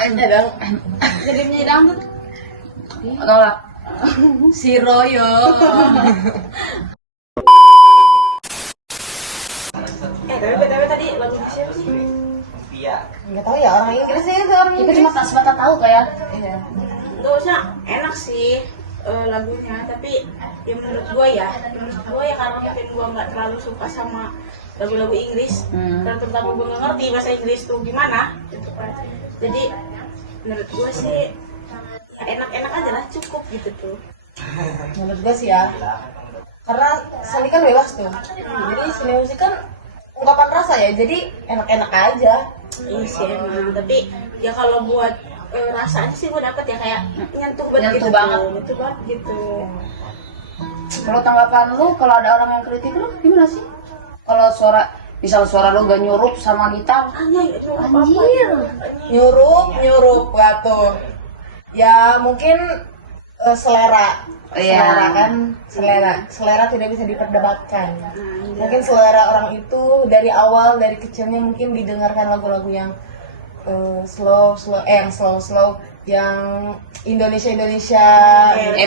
Ada dong. Jadi penyanyi dangdut. Atau lah. Si Royo. Tapi BTW tadi lagu siapa sih? Nggak tahu ya, orang Inggrisnya itu orang Kita Inggris. cuma tak sebatas tahu kayak. Iya. Gak usah, enak sih lagunya, tapi ya menurut gue ya karena mungkin gue nggak terlalu suka sama lagu-lagu Inggris, dan terutama gue nggak ngerti bahasa Inggris tuh gimana gitu kan. Jadi menurut gue sih ya enak-enak aja lah, cukup gitu tuh. Menurut gue sih ya, karena seni kan bebas tuh. Jadi seni musik kan ungkapan rasa ya, jadi enak-enak aja. Iya sih emang, tapi ya kalau buat rasanya sih gue dapet ya kayak nyentuh banget Nyentuh gitu banget. nyentuh banget gitu. Kalau tanggapan lu, kalau ada orang yang kritik lu gimana sih? Kalau misal suara lu gak nyurup sama gitar, Anjay, itu apa-apa. anjir. Nyurup gak tuh. Ya mungkin selera. Iya. Selera kan, selera tidak bisa diperdebatkan. Mungkin selera orang itu dari awal, dari kecilnya mungkin didengarkan lagu-lagu yang slow, yang Indonesia.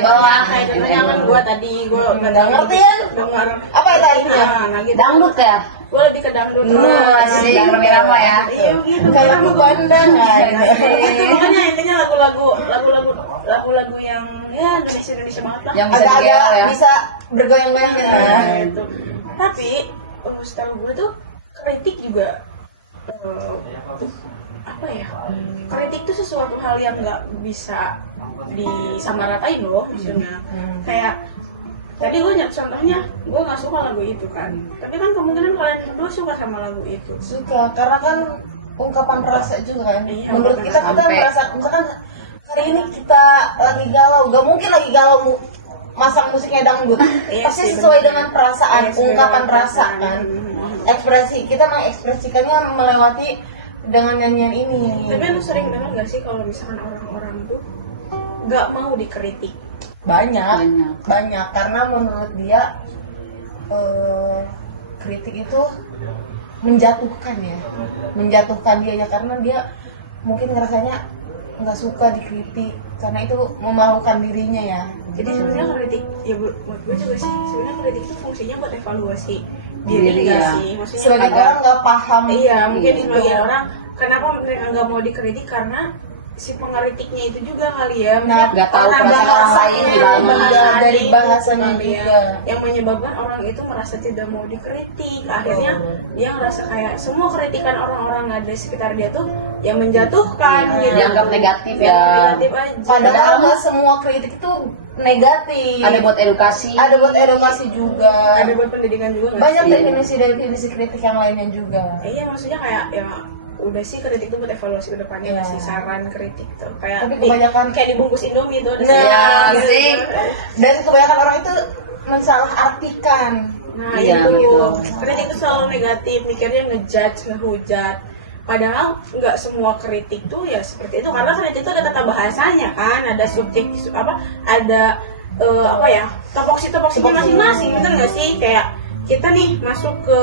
bawah. Jangan gue tadi gue Nggak ngerti kan? dengar Apa ya tadi ya? nah gitu. Dangdut ya? Gue lebih ke dangdut. Asik, rame-rame ya. Iya begitu. Kayak lagu kondangan. Itu makanya intinya lagu yang ya Indonesia banget lah. Yang bisa digaul Agak-agak ya. bisa bergoyang-goyang ya. Gitu. Tapi setahu gue tuh kritik juga apa ya? Kritik tuh sesuatu hal yang nggak bisa disamaratain loh, maksudnya. Kayak tadi gue contohnya gue nggak suka lagu itu kan, tapi kan kemungkinan kalian berdua suka sama lagu itu. Suka, karena kan ungkapan rasa juga kan. Iya, Menurut kita sampai. merasa, misalkan hari ini kita lagi galau, gak mungkin lagi galau masang musiknya dangdut. Iya Pasti sih, sesuai bener. dengan perasaan, Iya, sesuai ungkapan dengan rasa perasaan. kan. Ekspresi, kita mengekspresikannya melewati dengan nyanyian ini. Tapi lu sering dengar nggak sih kalau misalkan orang-orang tuh nggak mau dikritik? Banyak, karena menurut dia kritik itu menjatuhkan dia karena dia mungkin ngerasanya nggak suka dikritik karena itu memalukan dirinya ya. Jadi sebenarnya kritik ya buat gue juga sih, sebenarnya kritik itu fungsinya buat evaluasi Diri, diri nggak ya. sih, maksudnya Sebagian Agar- orang nggak paham. iya mungkin gitu. sebagian orang kenapa mereka nggak mau dikritik karena si pengkritiknya itu juga kali ya, Nah, nggak tahu perasaan orang lain bahasanya, gimana. bahasanya Dari itu bahasanya kali ya, juga. yang menyebabkan orang itu merasa tidak mau dikritik. Akhirnya dia ngerasa kayak semua kritikan orang-orang ada di sekitar dia tuh yang menjatuhkan Iya, gitu. dianggap negatif ya. Dianggap negatif aja. Padahal nggak semua kritik itu negatif. Ada buat edukasi. Ada buat edukasi juga. ada buat pendidikan juga nggak Banyak sih? definisi kritik yang lainnya juga. Iya maksudnya kayak ya udah sih kritik itu buat evaluasi ke depannya, Iya. ngasih saran kritik tuh kayak Tapi kebanyakan- kayak dibungkus Indomie tuh ada Nah, saran gitu. sih. Dan kebanyakan orang itu mensalahartikan. Nah Iya, itu gitu. kritik itu selalu negatif, mikirnya ngejudge, ngehujat. Padahal nggak semua kritik tuh ya seperti itu, karena kritik itu ada tata bahasanya kan, ada ada apa ya, topoksinya masing-masing, bener nggak sih? Kayak kita nih masuk ke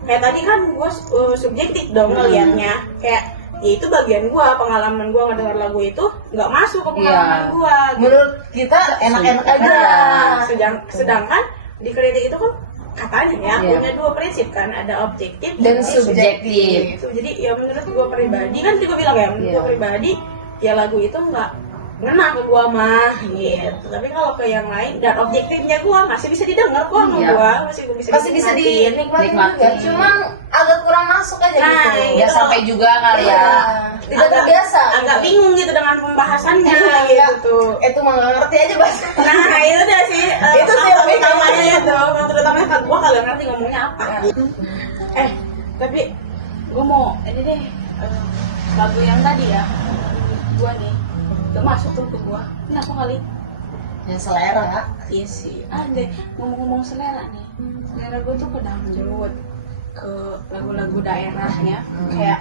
kayak tadi kan gue subjektif dong ngeliatnya, kayak ya itu bagian gue, pengalaman gue ngedengar lagu itu nggak masuk ke pengalaman Iya. gue. Menurut kita enak-enak aja. Sedangkan di kritik itu kan katanya ya Iya. punya dua prinsip kan, ada objektif Dan subjektif. gitu. Jadi ya menurut gue pribadi kan tadi gue bilang ya, menurut gue Iya. pribadi ya lagu itu nggak ngena ke gue mah gitu. Tapi kalau ke yang lain dan objektifnya gue masih bisa didengar kok sama Iya. gue, Masih bisa dinikmatin Nikmatin. juga. Cuman agak kurang masuk aja Nah, gitu. Ya Itu. sampai juga kali ya. Tidak terbiasa. agak gitu. bingung gitu dengan pembahasannya Iya. gitu tuh. Itu mah nggak ngerti aja bahasa. Nah itu dah sih Itu sih yang bikin. utamanya itu, terutamanya kan gue kagak ngerti ngomongnya apa. Tapi gue mau ini deh lagu yang tadi ya, gue nih gak masuk tuh ke gue. Kenapa kali? Ya selera. Iya sih. Ada ngomong-ngomong selera nih. Selera gue tuh ke dangdut, ke lagu-lagu daerahnya, kayak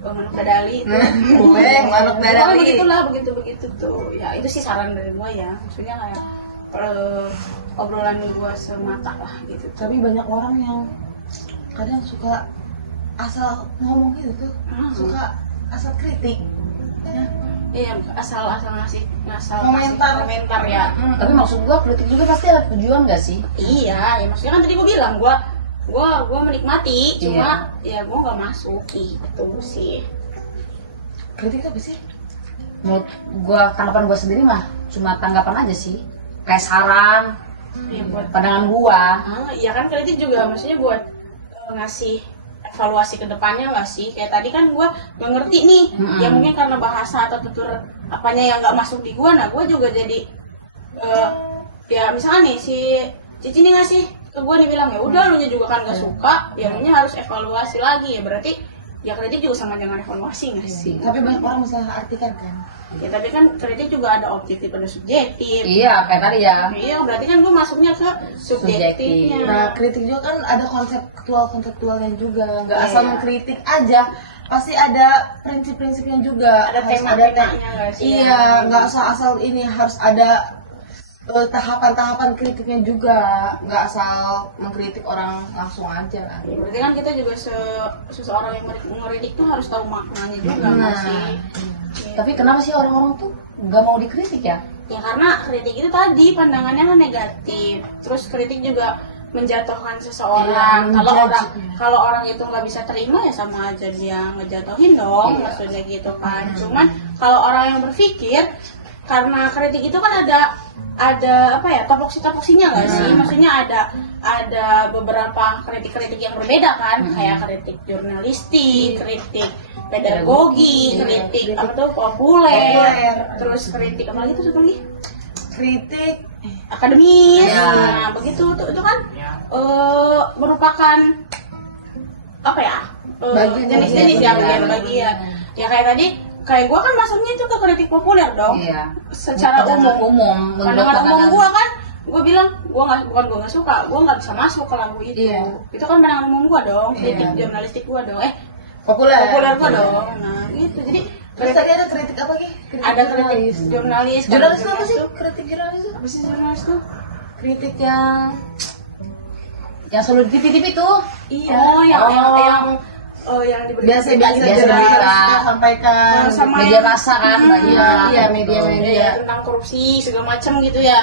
Manuk Dadali itu. Boleh, Manuk Dadali. Begitulah, begitu tuh. Ya itu sih saran dari gue ya. Maksudnya kayak obrolan gue semata lah gitu. Tapi banyak orang yang kadang suka asal ngomong gitu tuh, suka asal kritik. Iya, asal ngasih Komentar. ya. Tapi maksud gua kritik juga pasti ada tujuan gak sih? Iya, ya maksudnya kan tadi gue bilang gue menikmati, cuma ya gue nggak masuk gitu sih. Kritik apa sih? Menurut gua, tanggapan gua sendiri mah cuma tanggapan aja sih, kayak saran, Ya buat pandangan gua. ya kan kritik juga maksudnya buat ngasih evaluasi ke depannya nggak sih? Kayak tadi kan gue nggak ngerti nih, ya mungkin karena bahasa atau tutur apanya yang nggak masuk di gue, nah gue juga jadi ya misalnya nih si Cici nih ngasih ke gue nih bilang ya udah lu nya juga kan nggak suka, ya lu nya harus evaluasi lagi, ya berarti ya kritik juga sama dengan evaluasi nggak sih? Tapi banyak orang salah artikan kan. Ya tapi kan kritik juga ada objektif ada subjektif. Iya, kayak tadi ya. Iya, berarti kan gue masuknya ke subjektifnya. Nah, kritik juga kan ada konseptualnya juga, nggak Iya. asal mengkritik aja. Pasti ada prinsip-prinsipnya juga. Ada Harus tema-temanya nggak sih? Iya, nggak asal ini, harus ada tahapan-tahapan kritiknya juga. Nggak asal mengkritik orang langsung aja. Ya, berarti kan kita juga seseorang yang mengkritik tuh harus tahu maknanya juga nggak sih? Ya. Tapi kenapa sih orang-orang tuh nggak mau dikritik ya? Ya karena kritik itu tadi pandangannya kan negatif. Terus kritik juga menjatuhkan seseorang. Iya, Kalau orang itu nggak bisa terima ya sama aja dia ngejatuhin dong, maksudnya gitu kan. Cuman kalau orang yang berpikir, karena kritik itu kan ada apa ya, topoksi-topoksinya nggak sih? Maksudnya ada beberapa kritik-kritik yang berbeda kan, kayak kritik jurnalistik, kritik pedagogi, kritik apa tuh populer, terus kritik apa lagi tuh satu lagi? Kritik Akademis. Ya. Nah, begitu tuh itu kan merupakan apa ya? Jenis-jenis ya, bagian-bagian. Ya kayak tadi, kayak gue kan masuknya itu ke kritik populer dong. Iya. Secara umum. Pandangan umum gue kan, gue bilang gue nggak suka, gue nggak bisa masuk ke lagu itu. Iya. Itu kan pandangan umum gue dong, kritik jurnalistik gue dong. populer. Populer gue dong. Nah gitu. Jadi Terus tadi ada kritik apa lagi? ada kritik jurnalis. Jurnalis itu apa sih? Kritik jurnalis itu? Apa sih jurnalis tuh? Kritik yang selalu di TV-TV tuh. Iya. Yang diberi Biasa Biasa jurnalis berita. kita sampaikan. sama Media massa kan, Iya, media. tentang korupsi segala macam gitu ya.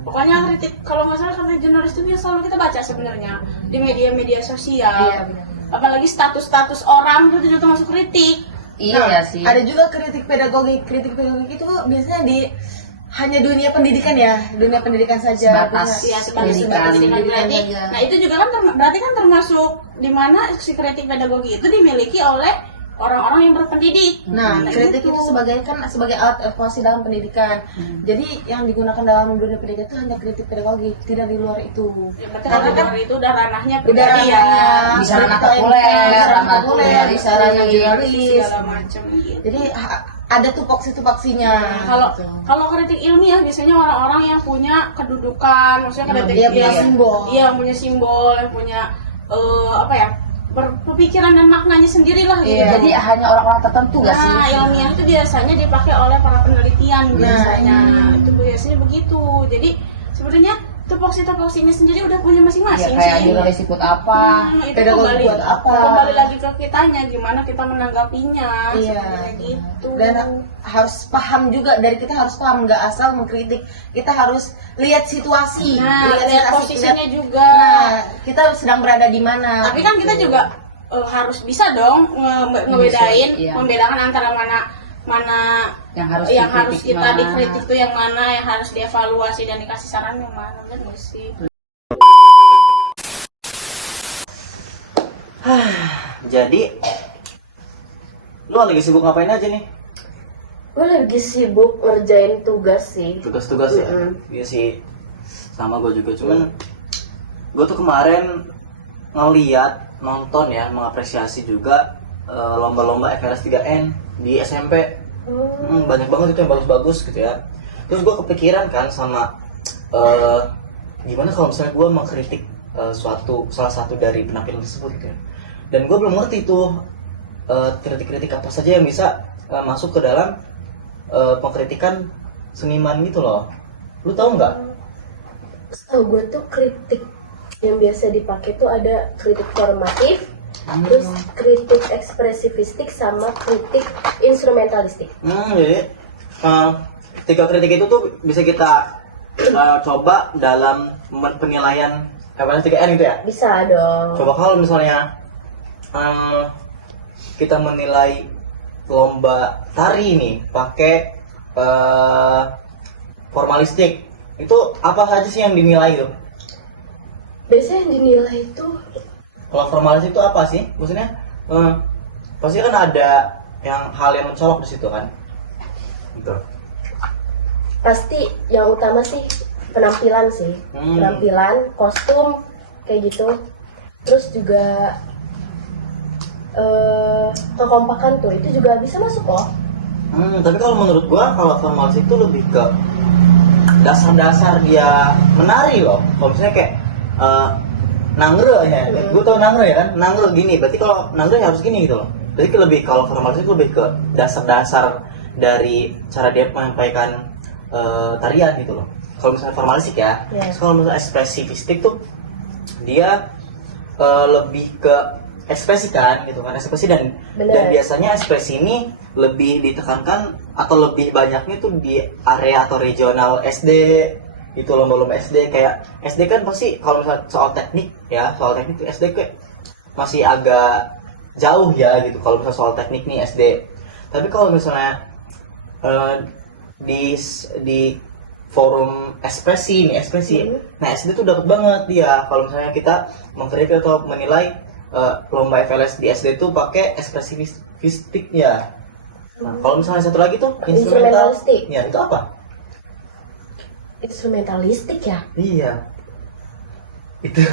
Pokoknya kritik, kalau nggak salah kritik jurnalis itu yang selalu kita baca sebenarnya di media-media sosial. Iya, benar. Apalagi status-status orang itu juga masuk kritik. Iya ya sih. Ada juga kritik pedagogik. Kritik pedagogik itu biasanya di hanya dunia pendidikan ya, dunia pendidikan saja. Sebatas Ya, sebatas pendidikan. pendidikan berarti. saja. Nah itu juga kan berarti kan termasuk di mana si kritik pedagogi itu dimiliki oleh orang-orang yang berpendidik. Nah, kritik itu sebagai alat evaluasi dalam pendidikan. Jadi yang digunakan dalam dunia pendidikan itu hanya kritik pedagogik, tidak di luar itu. Ya, berarti kan itu udah ranahnya Udah pribadi ya. ranahnya Bisa ranah berita populer, bisa ranah ranah populer, bisa ranah jurnalis. Segala macam gitu. Jadi ada tupoksi-tupoksinya. Kalau kritik ilmiah biasanya orang-orang yang punya kedudukan, maksudnya kritik dia punya simbol. Iya, punya simbol, yang punya apa ya? Berpikiran dan maknanya sendiri lah gitu. Iya. Jadi hanya orang-orang tertentu gak sih? Nah, ilmiah itu biasanya dipakai oleh para penelitian biasanya. Itu biasanya begitu. Jadi sebenarnya tupoksi-tupoksinya sendiri udah punya Ya masing-masing kayak sih. jurnalis ikut apa? Itu Pedagogi buat apa? Kembali lagi ke kitanya, gimana kita menanggapinya. Iya. Sebenarnya gitu. Dan harus paham juga, dari kita harus paham, nggak asal mengkritik. Kita harus lihat situasi, Nah, lihat situasi, posisinya juga. Nah, kita sedang berada di mana. Tapi kan kita juga harus bisa dong ngebedain, Iya. membedakan antara mana Yang harus dikritik kita mana. dikritik tuh yang mana, yang harus dievaluasi dan dikasih saran yang mana, bener nggak sih? Jadi, lu lagi sibuk ngapain aja nih? Gue lagi sibuk ngerjain tugas sih. Tugas-tugas ya? Iya sih, sama gue juga. Cuman, gue tuh kemarin ngeliat, nonton ya, mengapresiasi juga lomba-lomba FLS 3N di SMP. Banyak banget itu yang bagus-bagus gitu ya. Terus gue kepikiran kan sama gimana kalau misalnya gue mengkritik salah satu dari penampilan tersebut gitu ya. Dan gue belum ngerti tuh kritik-kritik apa saja yang bisa masuk ke dalam pengkritikan seniman gitu loh. Lu tahu nggak? Setahu gue tuh kritik yang biasa dipakai tuh ada kritik formatif, Terus kritik ekspresifistik sama kritik instrumentalistik. Jadi tiga kritik itu tuh bisa kita coba dalam penilaian FLS 3N gitu ya. Bisa dong. Coba kalau misalnya kita menilai lomba tari nih pakai formalistik, itu apa saja sih yang dinilai tuh? Biasanya yang dinilai itu Kalau formalistik itu apa sih? Maksudnya pasti kan ada hal yang mencolok di situ kan? Gitu. pasti yang utama sih penampilan sih. Penampilan, kostum kayak gitu. Terus juga kekompakan tuh itu juga bisa masuk loh. Tapi kalau menurut gua kalau formalistik itu lebih ke dasar-dasar dia menari loh. Kalau misalnya kayak nangre ya, gue tau nangre ya kan, nangre gini, berarti kalau nangre harus gini gitu loh. Berarti lebih kalau formalistik itu lebih ke dasar-dasar dari cara dia menyampaikan tarian gitu loh. Kalau misalnya formalistik ya, terus kalau misalnya ekspresifistik tuh dia lebih ke ekspresi kan gitu kan, ekspresi dan biasanya ekspresi ini lebih ditekankan atau lebih banyaknya tuh di area atau regional SD itu, lomba-lomba SD. Kayak SD kan pasti kalau misalnya soal teknik tuh SD kayak masih agak jauh ya gitu kalau misalnya soal teknik nih SD. Tapi kalau misalnya di forum ekspresi, nah SD tuh dapat banget dia kalau misalnya kita mengkritik atau menilai lomba FLS di SD tuh pakai ekspresifistik ya. Nah, kalau misalnya satu lagi tuh instrumentalistik, ya itu apa? Instrumentalistik ya? Iya. Itu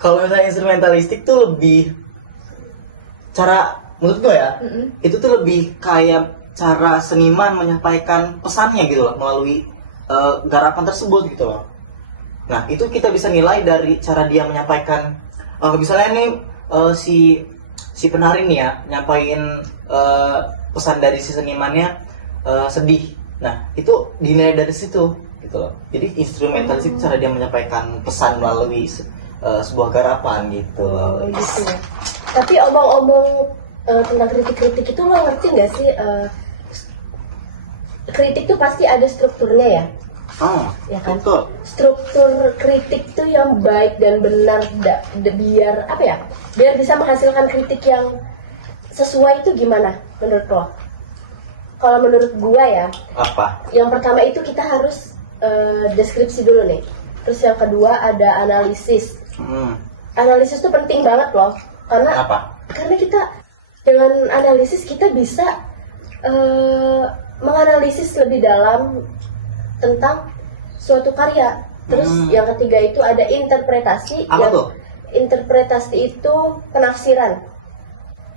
kalau misalnya instrumentalistik tuh lebih menurut gue ya, itu tuh lebih kayak cara seniman menyampaikan pesannya gitu loh melalui garapan tersebut gitu loh. Nah, itu kita bisa nilai dari cara dia menyampaikan. Misalnya nih si penari nih ya nyampain pesan dari si senimannya sedih. Nah, itu dinilai dari situ gitu loh. Jadi instrumentalis itu cara dia menyampaikan pesan melalui sebuah garapan gitu loh. Gitu ya. Tapi omong-omong tentang kritik-kritik itu lo ngerti nggak sih? Kritik tuh pasti ada strukturnya ya. Ya kan? Betul. Struktur kritik tuh yang baik dan benar biar apa ya? Biar bisa menghasilkan kritik yang sesuai itu gimana menurut lo? Kalau menurut gua ya, Apa? yang pertama itu kita harus deskripsi dulu nih. Terus yang kedua ada analisis. Analisis tuh penting banget loh. Karena kita dengan analisis kita bisa menganalisis lebih dalam tentang suatu karya. Terus yang ketiga itu ada interpretasi. Apa tuh? Interpretasi itu penafsiran.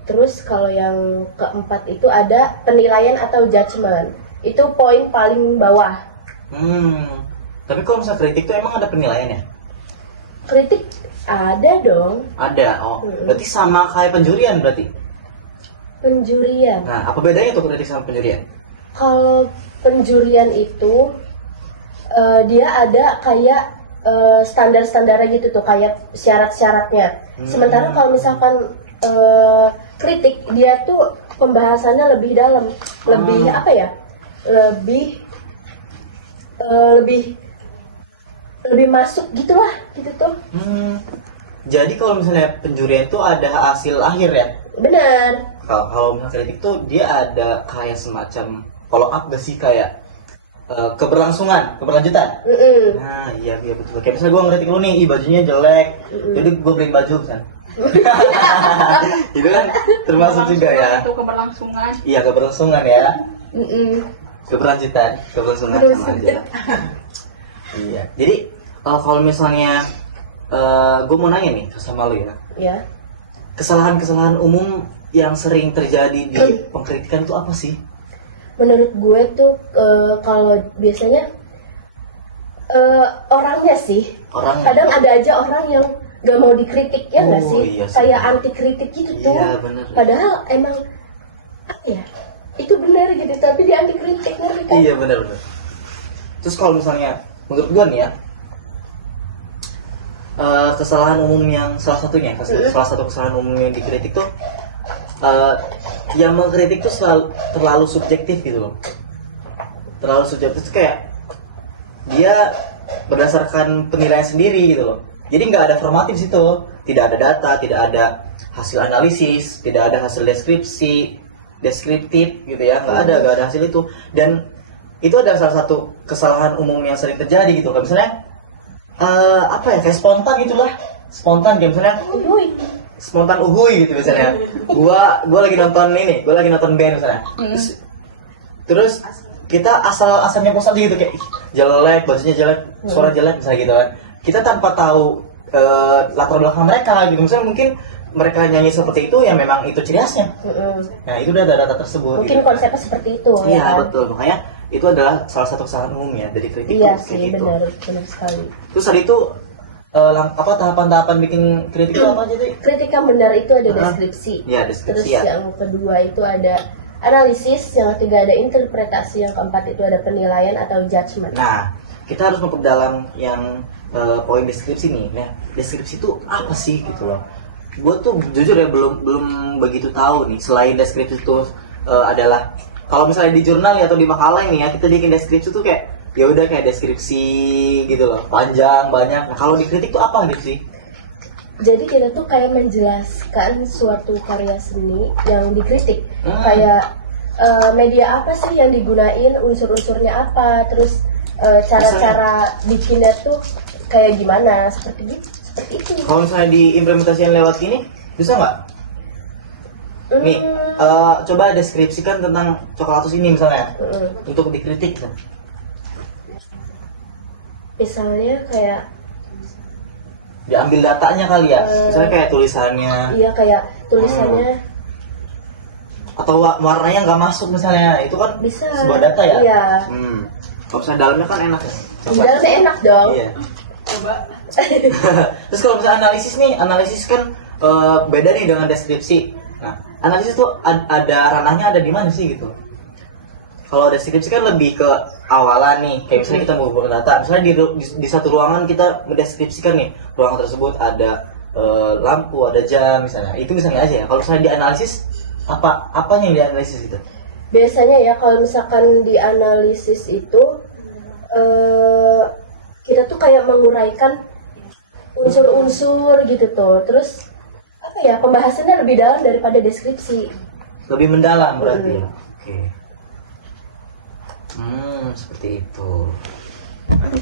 Terus kalau yang keempat itu ada penilaian atau judgement. Itu poin paling bawah. Tapi kalau misalnya kritik tuh emang ada penilaiannya? Kritik ada dong. Ada. Berarti sama kayak penjurian berarti? Penjurian. Nah, apa bedanya tuh kritik sama penjurian? Kalau penjurian itu dia ada kayak standar-standarnya gitu tuh, kayak syarat-syaratnya. Sementara kalau misalkan kritik dia tuh pembahasannya lebih dalam, lebih apa ya? Lebih masuk gitulah gitu tuh. Jadi kalau misalnya penjurian itu ada hasil akhir ya? Benar. Kalau misalnya kritik tuh dia ada kayak semacam follow up gak sih, kayak keberlanjutan. Nah iya betul. Kayak misalnya gue ngeritik lu nih, bajunya jelek, jadi gue beliin baju kan. Itu kan termasuk juga ya. Itu keberlangsungan. Iya, keberlangsungan ya. Keberlanjutan sama aja. Iya. Jadi kalau misalnya gue mau nanya nih sama lu ya. Ya. Kesalahan-kesalahan umum yang sering terjadi di pengkritikan itu apa sih? Menurut gue tuh kalau biasanya orangnya sih. Kadang ada aja orang yang gak mau dikritik ya nggak sih? Iya, kayak anti kritik gitu tuh. Iya, bener. Padahal emang apa ya? Itu benar gitu, tapi dia anti kritik, ngerti kan? Iya benar. Terus kalau misalnya menurut gue nih ya, kesalahan umum yang salah satu kesalahan umum yang dikritik tuh yang mengkritik tuh terlalu subjektif gitu loh. Terlalu subjektif tuh kayak dia berdasarkan penilaian sendiri gitu loh. Jadi nggak ada formatif situ, tidak ada data, tidak ada hasil analisis, tidak ada hasil deskriptif gitu ya, nggak ada hasil itu. Dan itu adalah salah satu kesalahan umum yang sering terjadi gitu. Kayak misalnya kayak spontan gitulah, spontan kayak misalnya spontan uhuy gitu misalnya. Gua lagi nonton band misalnya. Terus kita asalnya post aja gitu kayak jelek, bajunya jelek, suara jelek misalnya gitu kan. Kita tanpa tahu latar belakang mereka gitu. Misalnya mungkin mereka nyanyi seperti itu ya memang itu ciri khasnya. Nah, itu udah ada data tersebut. Mungkin gitu. konsepnya seperti itu. Iya, ya kan? betul. Makanya itu adalah salah satu kesalahan umum ya dari kritik. Iya kayak sih, gitu. benar sekali. Terus tadi itu tahapan-tahapan bikin kritik itu apa aja tuh? Kritik yang benar itu ada deskripsi. Iya, deskripsi. Terus Ya. yang kedua itu ada analisis, yang ketiga ada interpretasi, yang keempat itu ada penilaian atau judgment. Nah, kita harus memperdalam yang poin deskripsi nih. Nah, deskripsi itu apa sih gitu loh? Gue tuh jujur ya belum begitu tahu nih. Selain deskripsi itu adalah kalau misalnya di jurnal atau di makalah nih ya kita bikin deskripsi tuh kayak ya udah kayak deskripsi gitu loh, panjang banyak. Nah, kalau dikritik tuh apa gitu sih? Jadi kita tuh kayak menjelaskan suatu karya seni yang dikritik. Kayak media apa sih yang digunain, unsur-unsurnya apa, terus cara-cara bikinnya tuh kayak gimana, seperti itu. Kalau misalnya diimplementasikan lewat ini bisa nggak? Nih, coba deskripsikan tentang coklatus ini misalnya untuk dikritik. Misalnya kayak Diambil datanya kali ya, misalnya kayak tulisannya. iya kayak tulisannya Atau warnanya nggak masuk misalnya, itu kan bisa. sebuah data ya. Iya. Kalau misalnya dalamnya kan enak ya. Di dalamnya enak dong. Iya. Terus kalau misalnya analisis kan beda nih dengan deskripsi. Nah, analisis tuh ada ranahnya ada di mana sih gitu. Kalau deskripsi kan lebih ke awalan nih, kayak misalnya kita mengumpulkan data. Misalnya di satu ruangan kita mendeskripsikan nih, ruangan tersebut ada lampu, ada jam misalnya. Itu misalnya aja ya. Kalau misalnya dianalisis apanya yang dianalisis gitu? Biasanya ya kalau misalkan di analisis itu kita tuh kayak menguraikan unsur-unsur gitu tuh. Terus apa ya, pembahasannya lebih dalam daripada deskripsi. Lebih mendalam berarti ya. Oke. Seperti itu.